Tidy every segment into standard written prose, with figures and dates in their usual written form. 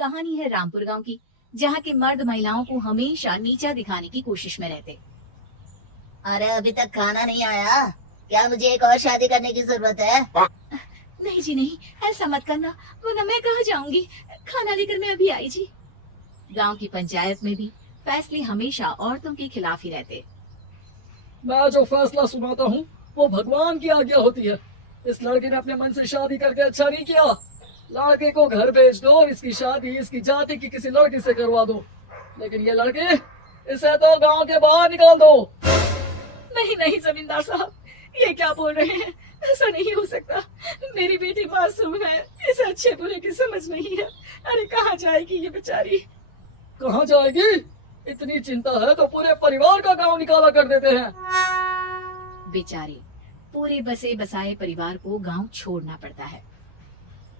कहानी है रामपुर गांव की, जहाँ के मर्द महिलाओं को हमेशा नीचा दिखाने की कोशिश में रहते। अरे अभी तक खाना नहीं आया क्या? मुझे एक और शादी करने की जरूरत है। नहीं जी नहीं, ऐसा मत करना, वरना मैं कहाँ जाऊंगी। खाना लेकर मैं अभी आई जी। गांव की पंचायत में भी फैसले हमेशा औरतों के खिलाफ ही रहते। मैं जो फैसला सुनाता हूँ वो भगवान की आज्ञा होती है। इस लड़के ने अपने मन से शादी करके अच्छा नहीं किया। लड़के को घर भेज दो और इसकी शादी इसकी जाति की किसी लड़की से करवा दो, लेकिन ये लड़के, इसे तो गांव के बाहर निकाल दो। नहीं नहीं जमींदार साहब, ये क्या बोल रहे हैं? ऐसा नहीं हो सकता। मेरी बेटी मासूम है, इसे अच्छे बुरे की समझ नहीं है। अरे कहाँ जाएगी ये बेचारी? कहाँ जाएगी? इतनी चिंता है तो पूरे परिवार का गांव निकाला कर देते हैं। बेचारे पूरे बसे बसाए परिवार को गांव छोड़ना पड़ता है।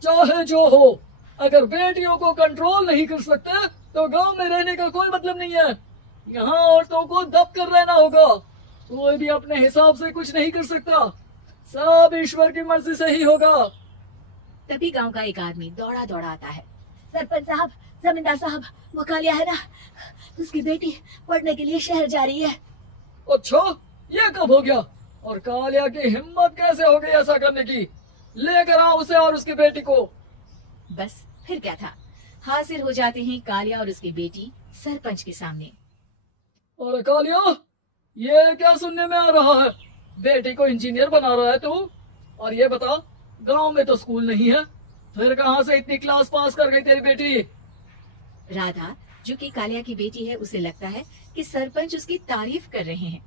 चाहे जो हो, अगर बेटियों को कंट्रोल नहीं कर सकते तो गांव में रहने का कोई मतलब नहीं है। यहाँ औरतों को दब कर रहना होगा। कोई भी अपने हिसाब से कुछ नहीं कर सकता, सब ईश्वर की मर्जी से ही होगा। तभी गांव का एक आदमी दौड़ा दौड़ा आता है। सरपंच साहब, जमींदार साहब, वो कालिया है ना, उसकी बेटी पढ़ने के लिए शहर जा रही है। अच्छा, ये कब हो गया? और कालिया की हिम्मत कैसे हो गई ऐसा करने की? लेकर आओ उसे और उसकी बेटी को। बस फिर क्या था, हाजिर हो जाते हैं कालिया और उसकी बेटी सरपंच के सामने। और कालिया, ये क्या सुनने में आ रहा है? बेटी को इंजीनियर बना रहा है तू? और ये बता, गांव में तो स्कूल नहीं है, फिर कहां से इतनी क्लास पास कर गई तेरी बेटी? राधा, जो कि कालिया की बेटी है, उसे लगता है कि सरपंच उसकी तारीफ कर रहे हैं।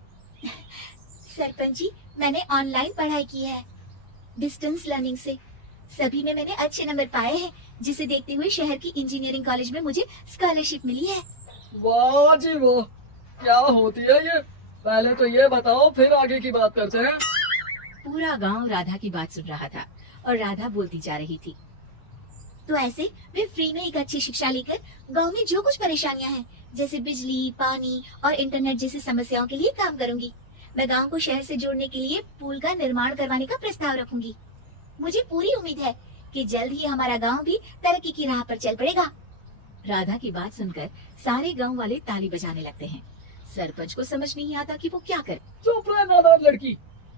सरपंच जी, मैंने ऑनलाइन पढ़ाई की है, डिस्टेंस लर्निंग से। सभी में मैंने अच्छे नंबर पाए हैं, जिसे देखते हुए शहर की इंजीनियरिंग कॉलेज में मुझे स्कॉलरशिप मिली है। वाह जी वाह, क्या होती है ये? पहले तो ये बताओ, फिर आगे की बात करते हैं। पूरा गांव राधा की बात सुन रहा था और राधा बोलती जा रही थी। तो ऐसे मैं फ्री में एक अच्छी शिक्षा लेकर गांव में जो कुछ परेशानियां हैं, जैसे बिजली, पानी और इंटरनेट जैसी समस्याओं के लिए काम करूंगी। मैं गांव को शहर से जोड़ने के लिए पुल का निर्माण करवाने का प्रस्ताव रखूंगी। मुझे पूरी उम्मीद है कि जल्द ही हमारा गांव भी तरक्की की राह पर चल पड़ेगा। राधा की बात सुनकर सारे गांव वाले ताली बजाने लगते हैं। सरपंच को समझ नहीं आता कि वो क्या करे। चुप रह नादान लड़की,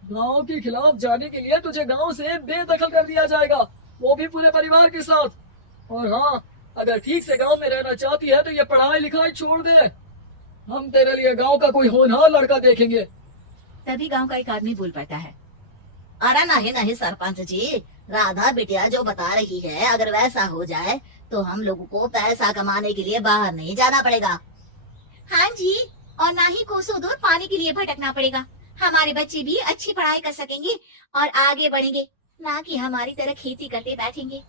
गांव के खिलाफ जाने के लिए तुझे गांव से बेदखल कर दिया जाएगा, वो भी पूरे परिवार के साथ। और हाँ, अगर ठीक से गांव में रहना चाहती है तो ये पढ़ाई लिखाई छोड़ दे। हम तेरे लिए गांव का कोई होनहार लड़का देखेंगे। तभी गांव का एक आदमी बोल पड़ता है। अरे नहीं नहीं सरपंच जी, राधा बिटिया जो बता रही है, अगर वैसा हो जाए तो हम लोगों को पैसा कमाने के लिए बाहर नहीं जाना पड़ेगा। हाँ जी, और ना ही कोसों दूर पानी के लिए भटकना पड़ेगा। हमारे बच्चे भी अच्छी पढ़ाई कर सकेंगे और आगे बढ़ेंगे, ना कि हमारी तरह खेती करते बैठेंगे।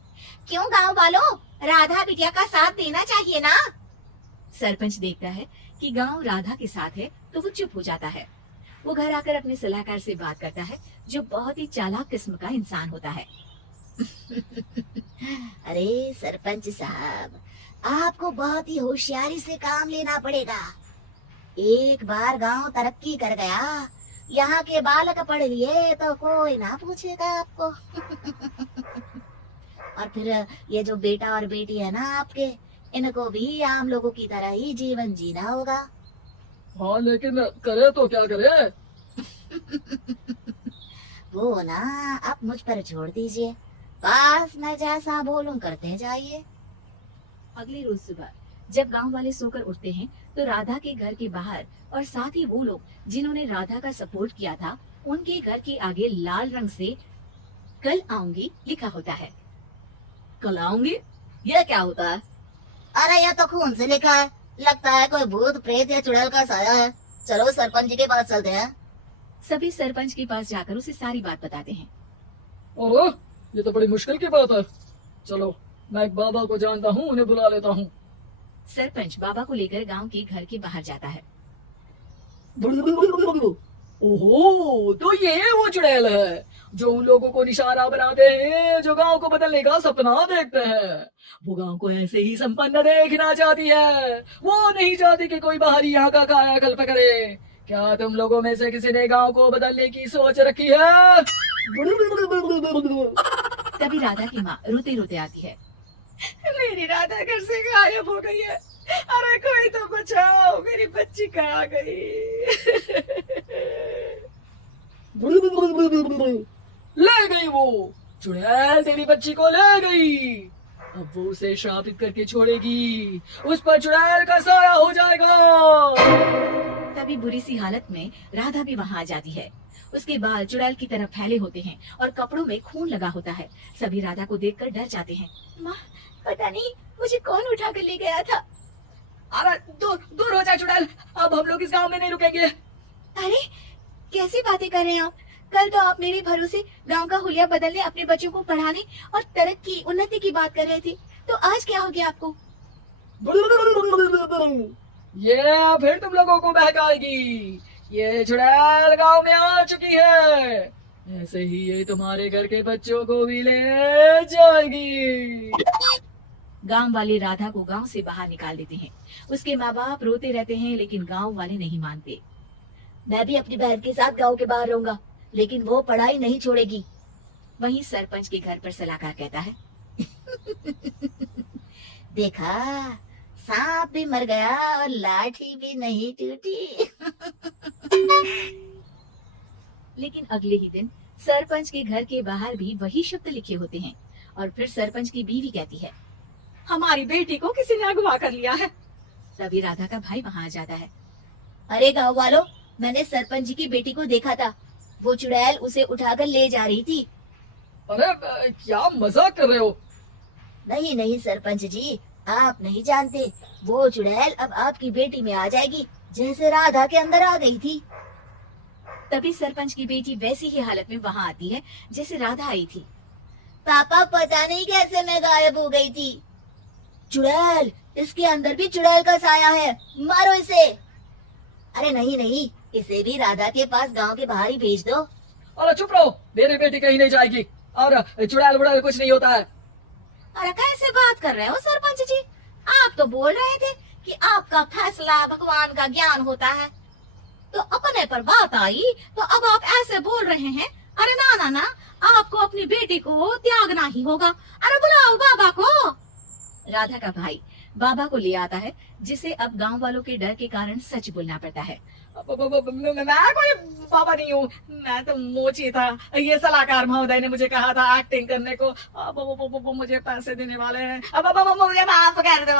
क्यों गांव वालों, राधा बिटिया का साथ देना चाहिए ना। सरपंच देखता है कि गांव राधा के साथ है तो वो चुप हो जाता है। वो घर आकर अपने सलाहकार से बात करता है, जो बहुत ही चालाक किस्म का इंसान होता है। अरे सरपंच साहब, आपको बहुत ही होशियारी से काम लेना पड़ेगा। एक बार गांव तरक्की कर गया, यहाँ के बालक पढ़ लिए तो कोई ना पूछेगा आपको। और फिर ये जो बेटा और बेटी है ना आपके, इनको भी आम लोगों की तरह ही जीवन जीना होगा। हाँ, लेकिन करे तो क्या करे? वो ना आप मुझ पर छोड़ दीजिए, बस मैं जैसा बोलूं करते जाइए। अगले रोज सुबह जब गांव वाले सोकर उठते हैं तो राधा के घर के बाहर और साथ ही वो लोग जिन्होंने राधा का सपोर्ट किया था, उनके घर के आगे लाल रंग से कल आऊंगी लिखा होता है। कल आऊंगी? ये क्या होता है? अरे यह तो खून से लिखा है, लगता है कोई भूत प्रेत या चुड़ैल का साया है। चलो सरपंच जी के पास चलते हैं। सभी सरपंच के पास जाकर उसे सारी बात बताते हैं। ओहो, ये तो बड़ी मुश्किल की बात है। चलो, मैं एक बाबा को जानता हूँ, उन्हें बुला लेता हूँ। सरपंच बाबा को लेकर गांव के घर के बाहर जाता है। ओहो, तो ये वो चुड़ैल है जो उन लोगों को निशाना बनाते हैं जो गांव को बदलने का सपना देखते हैं। वो गांव को ऐसे ही संपन्न देखना चाहती है, वो नहीं चाहती कि कोई बाहरी यहाँ का कायाकल्प करे। क्या तुम लोगों में से किसी ने गांव को बदलने की सोच रखी है? तभी राधा की माँ रोते रोते आती है। मेरी राधा घर से गायब हो गई है। अरे कोई तो बचाओ, मेरी बच्ची कहाँ गई? ले गई वो, चुड़ैल तेरी बच्ची को ले गई। अब वो उसे श्रापित करके छोड़ेगी, उस पर चुड़ैल का साया हो जाएगा। तभी बुरी सी हालत में राधा भी वहाँ आ जाती है। उसके बाल चुड़ैल की तरह फैले होते हैं और कपड़ों में खून लगा होता है। सभी राधा को देखकर डर जाते हैं। माँ, पता नहीं मुझे कौन उठा कर ले गया था। अरे दूर दूर हो जा चुड़ैल, अब हम लोग इस गांव में नहीं रुकेंगे। अरे कैसी बातें कर रहे हैं आप? कल तो आप मेरे भरोसे गांव का हुलिया बदलने, अपने बच्चों को पढ़ाने और तरक्की उन्नति की बात कर रहे थे, तो आज क्या हो गया आपको? ये फिर तुम लोगों को बहकाएगी। ये चुड़ैल गांव में आ चुकी है, ऐसे ही ये तुम्हारे घर के बच्चों को भी ले जाएगी। गांव वाले राधा को गांव से बाहर निकाल देते हैं। उसके माँ बाप रोते रहते हैं, लेकिन गांव वाले नहीं मानते। मैं भी अपनी बहन के साथ गांव के बाहर रहूंगा, लेकिन वो पढ़ाई नहीं छोड़ेगी। वहीं सरपंच के घर पर सलाहकार कहता है, देखा, सांप भी मर गया और लाठी भी नहीं टूटी। लेकिन अगले ही दिन सरपंच के घर के बाहर भी वही शब्द लिखे होते हैं। और फिर सरपंच की बीवी कहती है, हमारी बेटी को किसी ने अगवा कर लिया है। तभी राधा का भाई वहाँ आ जाता है। अरे गांव वालों, मैंने सरपंच जी की बेटी को देखा था, वो चुड़ैल उसे उठाकर ले जा रही थी। अरे क्या मजाक कर रहे हो? नहीं नहीं सरपंच जी, आप नहीं जानते, वो चुड़ैल अब आपकी बेटी में आ जाएगी, जैसे राधा के अंदर आ गई थी। तभी सरपंच की बेटी वैसी ही हालत में वहाँ आती है जैसे राधा आई थी। पापा, पता नहीं कैसे मैं गायब हो गई थी। चुड़ैल, इसके अंदर भी चुड़ैल का साया है, मारो इसे। अरे नहीं नहीं, इसे भी राधा के पास गांव के बाहर ही भेज दो। अरे चुप रहो, मेरी बेटी कहीं नहीं जाएगी और चुड़ैल बुड़ैल कुछ नहीं होता है। अरे कैसे बात कर रहे हो सरपंच जी? आप तो बोल रहे थे कि आपका फैसला भगवान का ज्ञान होता है, तो अपने पर बात आई तो अब आप ऐसे बोल रहे हैं। अरे ना ना ना, आपको अपनी बेटी को त्यागना ही होगा। अरे बुलाओ बाबा को। राधा का भाई बाबा को ले आता है, जिसे अब गांव वालों के डर के कारण सच बोलना पड़ता है। मैं कोई बाबा नहीं हूँ, मैं तो मोची था। ये सलाहकार महोदय ने मुझे कहा था एक्टिंग करने को। अब वो मुझे पैसे देने वाले हैं। अब मुझे माफ कर दो।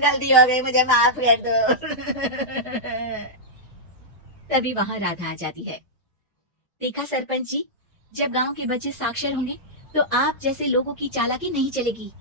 गलती हो गई, मुझे माफ कर दो। तभी वहाँ राधा आ जाती है। देखा सरपंच जी, जब गांव के बच्चे साक्षर होंगे तो आप जैसे लोगों की चालाकी नहीं चलेगी।